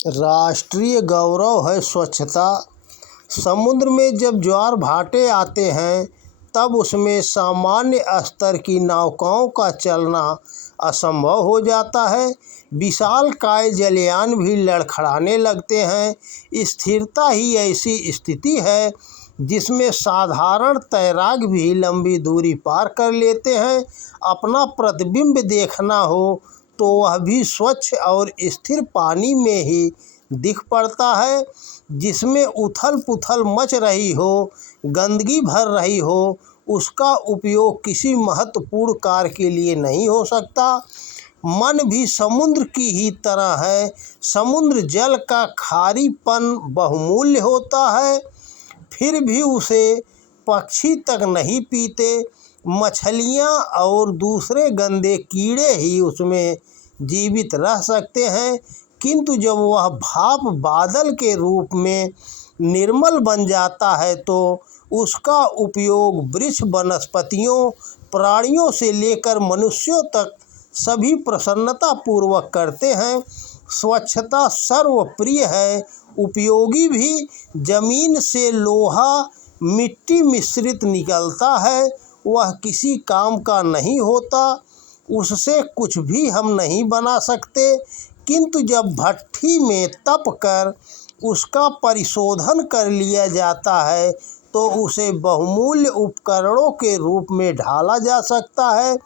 राष्ट्रीय गौरव है स्वच्छता। समुद्र में जब ज्वार भाटे आते हैं तब उसमें सामान्य स्तर की नौकाओं का चलना असंभव हो जाता है। विशालकाय जलयान भी लड़खड़ाने लगते हैं। स्थिरता ही ऐसी स्थिति है जिसमें साधारण तैराक भी लंबी दूरी पार कर लेते हैं। अपना प्रतिबिंब देखना हो तो वह भी स्वच्छ और स्थिर पानी में ही दिख पड़ता है। जिसमें उथल पुथल मच रही हो, गंदगी भर रही हो, उसका उपयोग किसी महत्वपूर्ण कार्य के लिए नहीं हो सकता। मन भी समुद्र की ही तरह है। समुद्र जल का खारीपन बहुमूल्य होता है, फिर भी उसे पक्षी तक नहीं पीते। मछलियाँ और दूसरे गंदे कीड़े ही उसमें जीवित रह सकते हैं, किंतु जब वह भाप बादल के रूप में निर्मल बन जाता है तो उसका उपयोग वृक्ष, वनस्पतियों, प्राणियों से लेकर मनुष्यों तक सभी प्रसन्नतापूर्वक करते हैं। स्वच्छता सर्वप्रिय है, उपयोगी भी। जमीन से लोहा मिट्टी मिश्रित निकलता है, वह किसी काम का नहीं होता, उससे कुछ भी हम नहीं बना सकते, किंतु जब भट्ठी में तप कर उसका परिशोधन कर लिया जाता है तो उसे बहुमूल्य उपकरणों के रूप में ढाला जा सकता है।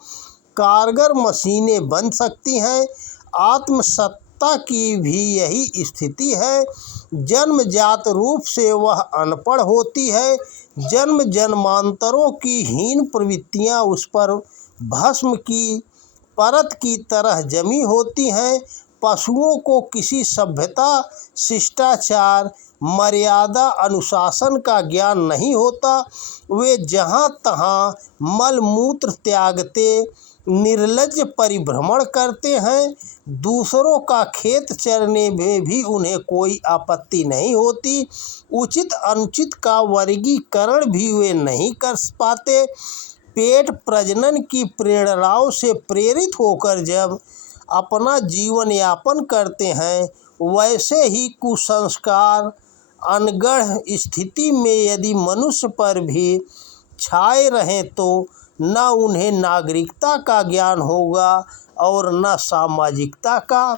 कारगर मशीनें बन सकती हैं। आत्मसत्ता की भी यही स्थिति है। जन्मजात रूप से वह अनपढ़ होती है। जन्म जन्मांतरों की हीन प्रवृत्तियां उस पर भस्म की परत की तरह जमी होती हैं। पशुओं को किसी सभ्यता, शिष्टाचार, मर्यादा, अनुशासन का ज्ञान नहीं होता। वे जहाँ तहाँ मल मूत्र त्यागते निर्लज्ज परिभ्रमण करते हैं। दूसरों का खेत चरने में भी उन्हें कोई आपत्ति नहीं होती। उचित अनुचित का वर्गीकरण भी वे नहीं कर पाते। पेट प्रजनन की प्रेरणाओं से प्रेरित होकर जब अपना जीवन यापन करते हैं, वैसे ही कुसंस्कार अनगढ़ स्थिति में यदि मनुष्य पर भी छाए रहें तो न उन्हें नागरिकता का ज्ञान होगा और न सामाजिकता का।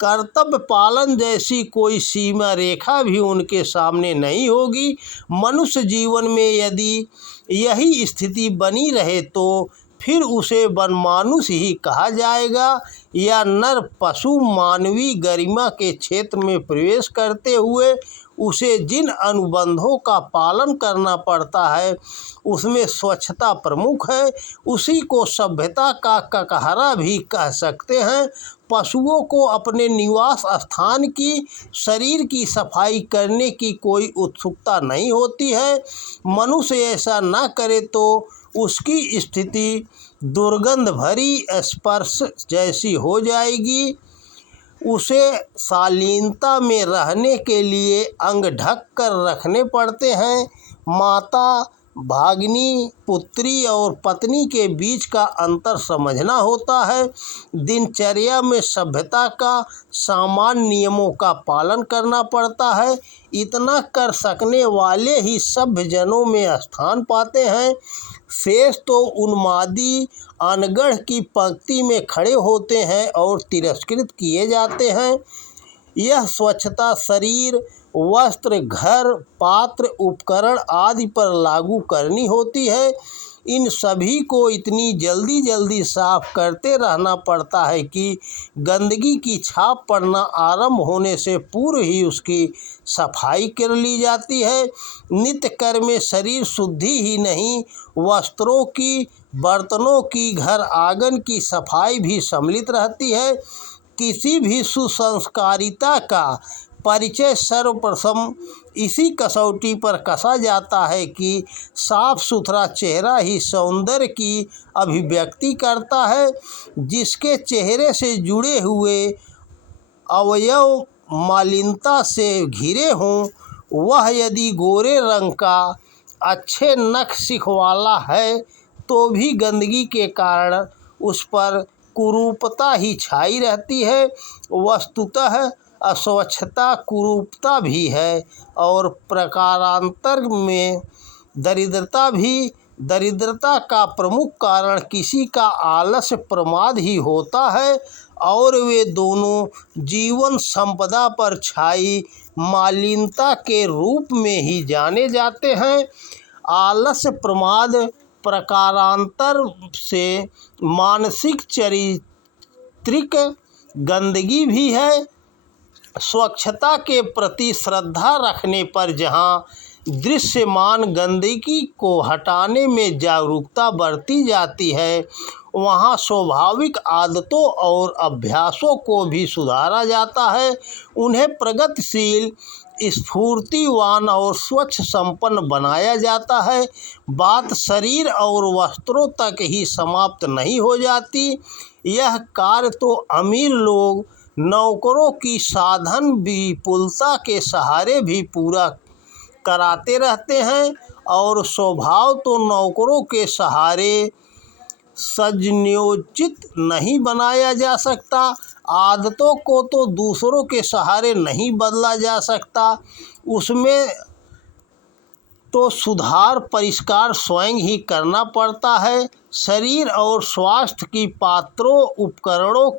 कर्तव्य पालन जैसी कोई सीमा रेखा भी उनके सामने नहीं होगी। मनुष्य जीवन में यदि यही स्थिति बनी रहे तो फिर उसे वनमानुष ही कहा जाएगा या नर पशु मानवीय गरिमा के क्षेत्र में प्रवेश करते हुए उसे जिन अनुबंधों का पालन करना पड़ता है उसमें स्वच्छता प्रमुख है। उसी को सभ्यता का ककहरा भी कह सकते हैं। पशुओं को अपने निवास स्थान की, शरीर की सफाई करने की कोई उत्सुकता नहीं होती है। मनुष्य ऐसा न करे तो उसकी स्थिति दुर्गंध भरी स्पर्श जैसी हो जाएगी। उसे शालीनता में रहने के लिए अंग ढक कर रखने पड़ते हैं। माता, भागिनी, पुत्री और पत्नी के बीच का अंतर समझना होता है। दिनचर्या में सभ्यता का सामान्य नियमों का पालन करना पड़ता है। इतना कर सकने वाले ही सभ्य जनों में स्थान पाते हैं। शेष तो उन्मादी अनगढ़ की पंक्ति में खड़े होते हैं और तिरस्कृत किए जाते हैं। यह स्वच्छता शरीर, वस्त्र, घर, पात्र, उपकरण आदि पर लागू करनी होती है। इन सभी को इतनी जल्दी जल्दी साफ करते रहना पड़ता है कि गंदगी की छाप पड़ना आरंभ होने से पूर्व ही उसकी सफाई कर ली जाती है। नित्य कर्म में शरीर शुद्धि ही नहीं, वस्त्रों की, बर्तनों की, घर आंगन की सफाई भी सम्मिलित रहती है। किसी भी सुसंस्कारिता का परिचय सर्वप्रथम इसी कसौटी पर कसा जाता है कि साफ सुथरा चेहरा ही सौंदर्य की अभिव्यक्ति करता है। जिसके चेहरे से जुड़े हुए अवयव मलिनता से घिरे हों, वह यदि गोरे रंग का, अच्छे नख शिख वाला है तो भी गंदगी के कारण उस पर कुरूपता ही छाई रहती है। वस्तुतः अस्वच्छता कुरूपता भी है और प्रकारांतर में दरिद्रता भी। दरिद्रता का प्रमुख कारण किसी का आलस्य प्रमाद ही होता है और वे दोनों जीवन संपदा पर छाई मालिनता के रूप में ही जाने जाते हैं। आलस्य प्रमाद प्रकारांतर से मानसिक चारित्रिक गंदगी भी है। स्वच्छता के प्रति श्रद्धा रखने पर जहाँ दृश्यमान गंदगी को हटाने में जागरूकता बरती जाती है, वहाँ स्वाभाविक आदतों और अभ्यासों को भी सुधारा जाता है। उन्हें प्रगतिशील, स्फूर्तिवान और स्वच्छ संपन्न बनाया जाता है। बात शरीर और वस्त्रों तक ही समाप्त नहीं हो जाती। यह कार्य तो अमीर लोग नौकरों की साधन विपुलता के सहारे भी पूरा कराते रहते हैं और स्वभाव तो नौकरों के सहारे सजनियोचित नहीं बनाया जा सकता। आदतों को तो दूसरों के सहारे नहीं बदला जा सकता, उसमें तो सुधार परिष्कार स्वयं ही करना पड़ता है। शरीर और स्वास्थ्य की पात्रों उपकरणों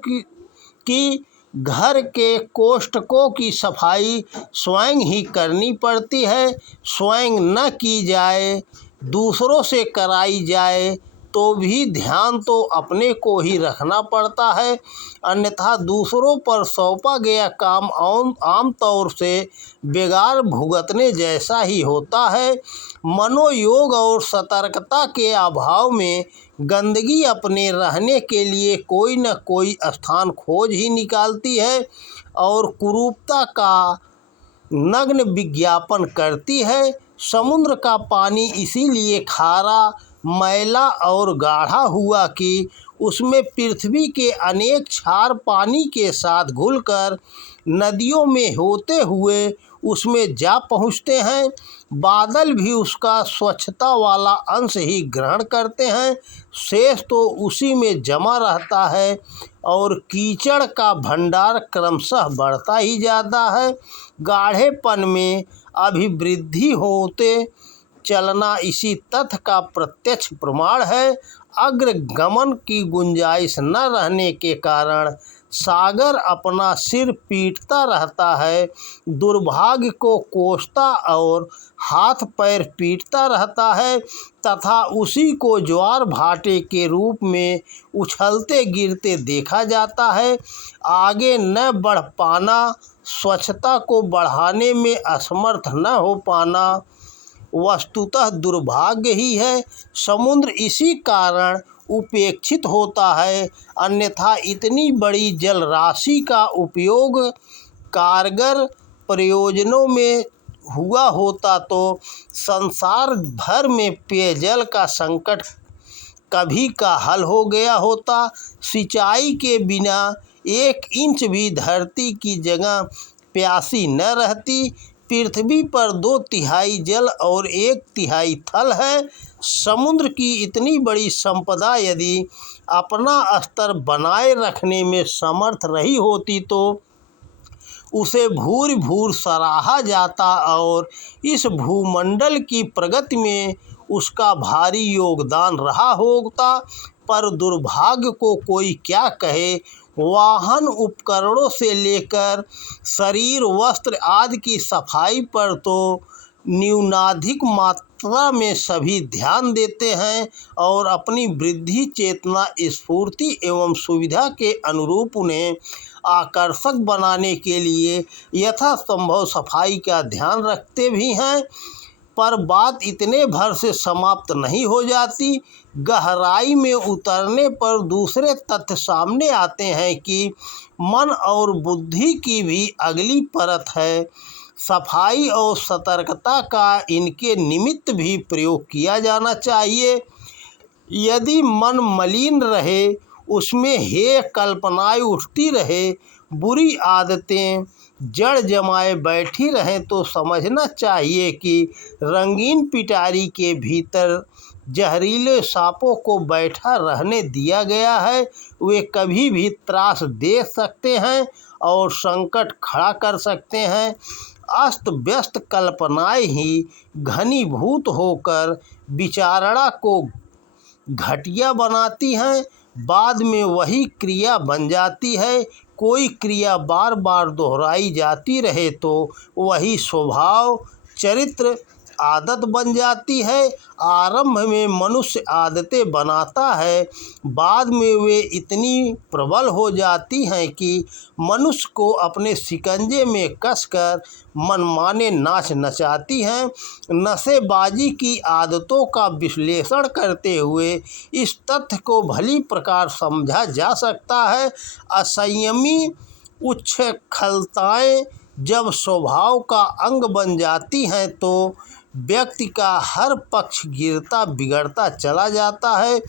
की घर के कोष्ठकों की सफाई स्वयं ही करनी पड़ती है। स्वयं न की जाए, दूसरों से कराई जाए तो भी ध्यान तो अपने को ही रखना पड़ता है, अन्यथा दूसरों पर सौंपा गया काम आमतौर से बेगार भुगतने जैसा ही होता है। मनोयोग और सतर्कता के अभाव में गंदगी अपने रहने के लिए कोई न कोई स्थान खोज ही निकालती है और कुरूपता का नग्न विज्ञापन करती है। समुद्र का पानी इसीलिए खारा, मैला और गाढ़ा हुआ कि उसमें पृथ्वी के अनेक क्षार पानी के साथ घुलकर नदियों में होते हुए उसमें जा पहुँचते हैं। बादल भी उसका स्वच्छता वाला अंश ही ग्रहण करते हैं, शेष तो उसी में जमा रहता है और कीचड़ का भंडार क्रमशः बढ़ता ही जाता है। गाढ़ेपन में अभिवृद्धि होते चलना इसी तथ्य का प्रत्यक्ष प्रमाण है। अग्रगमन की गुंजाइश न रहने के कारण सागर अपना सिर पीटता रहता है, दुर्भाग्य को कोसता और हाथ पैर पीटता रहता है तथा उसी को ज्वार भाटे के रूप में उछलते गिरते देखा जाता है। आगे न बढ़ पाना, स्वच्छता को बढ़ाने में असमर्थ न हो पाना वस्तुतः दुर्भाग्य ही है। समुद्र इसी कारण उपेक्षित होता है, अन्यथा इतनी बड़ी जल राशि का उपयोग कारगर प्रयोजनों में हुआ होता तो संसार भर में पेयजल का संकट कभी का हल हो गया होता। सिंचाई के बिना 1 इंच भी धरती की जगह प्यासी न रहती। पृथ्वी पर 2/3 जल और 1/3 थल है। समुद्र की इतनी बड़ी संपदा यदि अपना स्तर बनाए रखने में समर्थ रही होती तो उसे भूरि भूरि सराहा जाता और इस भूमंडल की प्रगति में उसका भारी योगदान रहा होता। पर दुर्भाग्य को कोई क्या कहे, वाहन उपकरणों से लेकर शरीर वस्त्र आदि की सफाई पर तो न्यूनाधिक मात्रा में सभी ध्यान देते हैं और अपनी वृद्धि चेतना स्फूर्ति एवं सुविधा के अनुरूप उन्हें आकर्षक बनाने के लिए यथासंभव सफाई का ध्यान रखते भी हैं। पर बात इतने भर से समाप्त नहीं हो जाती। गहराई में उतरने पर दूसरे तथ्य सामने आते हैं कि मन और बुद्धि की भी अगली परत है। सफाई और सतर्कता का इनके निमित्त भी प्रयोग किया जाना चाहिए। यदि मन मलिन रहे, उसमें हेय कल्पनाएं उठती रहे, बुरी आदतें जड़ जमाए बैठी रहें तो समझना चाहिए कि रंगीन पिटारी के भीतर जहरीले सांपों को बैठा रहने दिया गया है। वे कभी भी त्रास दे सकते हैं और संकट खड़ा कर सकते हैं। अस्त व्यस्त कल्पनाएं ही घनीभूत होकर विचारणा को घटिया बनाती हैं। बाद में वही क्रिया बन जाती है। कोई क्रिया बार बार दोहराई जाती रहे तो वही स्वभाव, चरित्र, आदत बन जाती है। आरंभ में मनुष्य आदतें बनाता है, बाद में वे इतनी प्रबल हो जाती हैं कि मनुष्य को अपने शिकंजे में कसकर मनमाने नाच नचाती हैं। नशेबाजी की आदतों का विश्लेषण करते हुए इस तथ्य को भली प्रकार समझा जा सकता है। असंयमी उच्छृंखलताएं जब स्वभाव का अंग बन जाती हैं तो व्यक्ति का हर पक्ष गिरता बिगड़ता चला जाता है।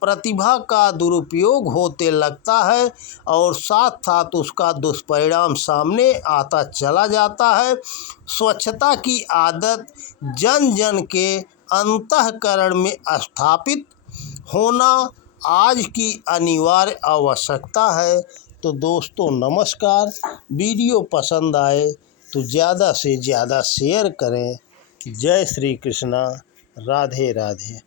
प्रतिभा का दुरुपयोग होते लगता है और साथ साथ उसका दुष्परिणाम सामने आता चला जाता है। स्वच्छता की आदत जन जन के अंतःकरण में स्थापित होना आज की अनिवार्य आवश्यकता है। तो दोस्तों नमस्कार। वीडियो पसंद आए तो ज़्यादा से ज़्यादा शेयर करें। जय श्री कृष्णा। राधे राधे।